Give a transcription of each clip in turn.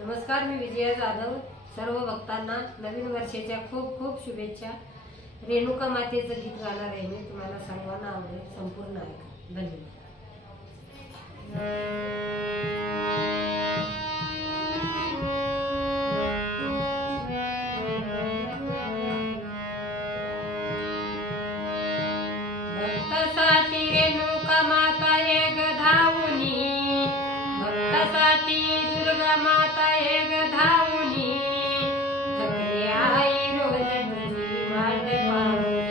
नमस्कार, मी विजया जाधव. सर्व भक्तांना नवीन वर्षाच्या खूप खूप शुभेच्छा. रेणुका मातेचं गीत गाणार आहे मी. तुम्हाला सर्वांना आवडेल. संपूर्ण ऐका. धन्यवाद. भक्तासाठी रेणुका माता एक धावुनी, भक्तासाठी दुर्गा माता एक धावुनी, थकले आई रोज तुझी वाट पाहुनी,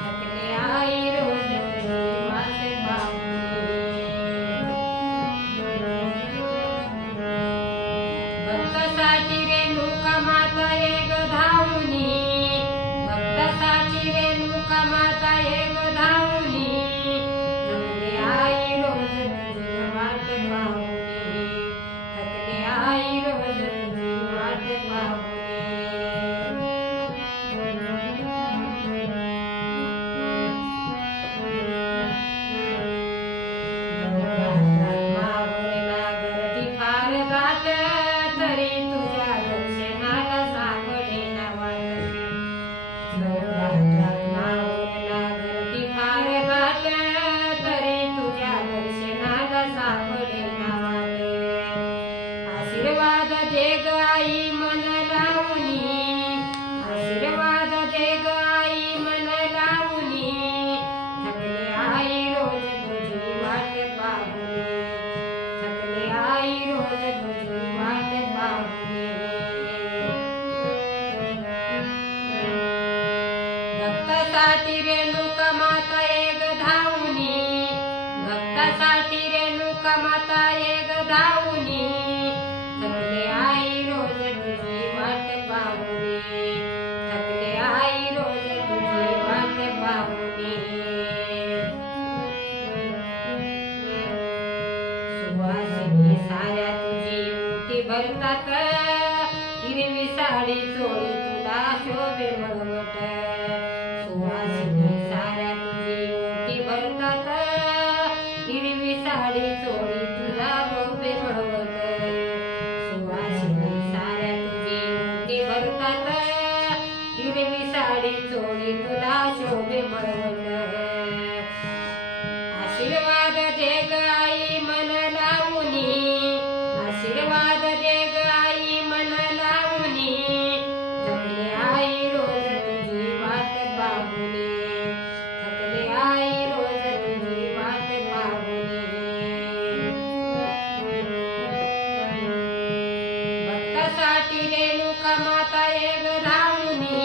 थकले आई रोज तुझी वाट पाहुनी. भक्तासाठी रेणुका माता एक धावुनी, भक्तासाठी रेणुका माता एक धावुनी, थकले आई रोज तुझी वाट पाहुनी, थकले आई रोज तुझी वाट पाहुनी. मावळला गर्दी फार दाट, तरी तुझ्या दर्शनाला सापडेना वाट. मावळला गर्दी फार दाट, तरी तुझ्या दर्शनाला सापडेना वाट. आशीर्वाद दे ग आई मन लावुनी, आशीर्वाद दे ग आई मन लावुनी, थकले आई रोज तुझी वाट पाहुनी, थकले आई रोज तुझी वाट पाहुनी. भक्तासाठी रेणुका माता एक धावुनी, भक्तासाठी रेणुका माता एक धावुनी, थकले आई रोज तुझी वाट पाहुनी, थकले आई रोज तुझी वाट पाहुनी. सुवासिनी साऱ्या तुझी मुठी भरतात, हिरवी साडी चोळी तुला शोभे मळवट. सुवासिनी साऱ्या तुझी मुठी भरतात, हिरवी साडी चोळी तुला शोभे मळवट. सुवासिनी साऱ्या तुझी मुठी भरतात, हिरवी साडी चोळी तुला शोभे मळवट. आशीर्वाद दे ग आई मन लावुनी, आशीर्वाद दे ग आई मन लावुनी, थकले आई रोज तुझी वाट पाहुनी, थकले आई रोज तुझी वाट पाहुनी. भक्तासाठी रेणुका माता एक धावुनी,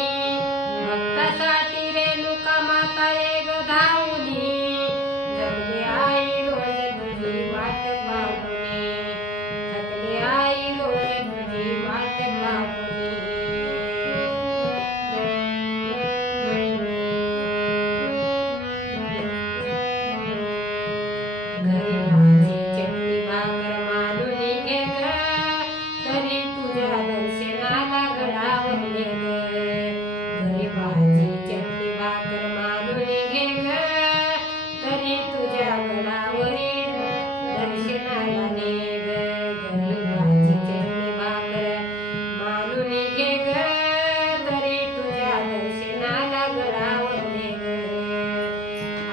भक्तासाठी रेणुका माता एक धावुनी, थकले आई रोज तुझी वाट पाहुनी, थकले आई रोज तुझी वाट पाहुनी. घरी भाजी चटणी भाकर मानुनी घे ग, तरी तुझ्या दर्शनाला गडावरले ग. घरी भाजी चटणी भाकर मानुनी घे ग, तरी तुझ्या गडावरी दर्शनाला ने ग. घरी भाजी चटणी भाकर मानुनी घे ग, तरी तुझ्या दर्शनाला गडावरले ग.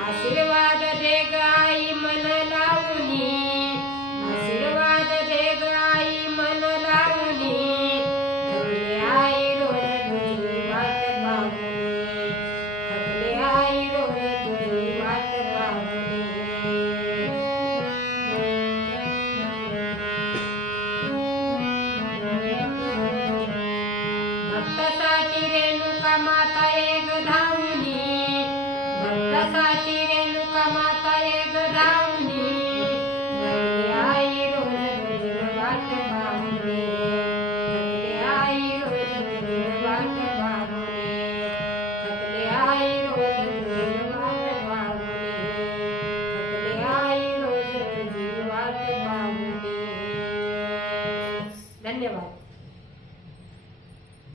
आशीर्वाद दे ग आई मन लावुनी, आशीर्वाद दे ग आई मन लावुनी, थकले आई रोज तुझी वाट पाहुनी, थकले आई रोज तुझी वाट पाहुनी. भक्तासाठी रेणुका माता एक धावुनी, भक्तासाठी रेणुका माता एक धावुनी.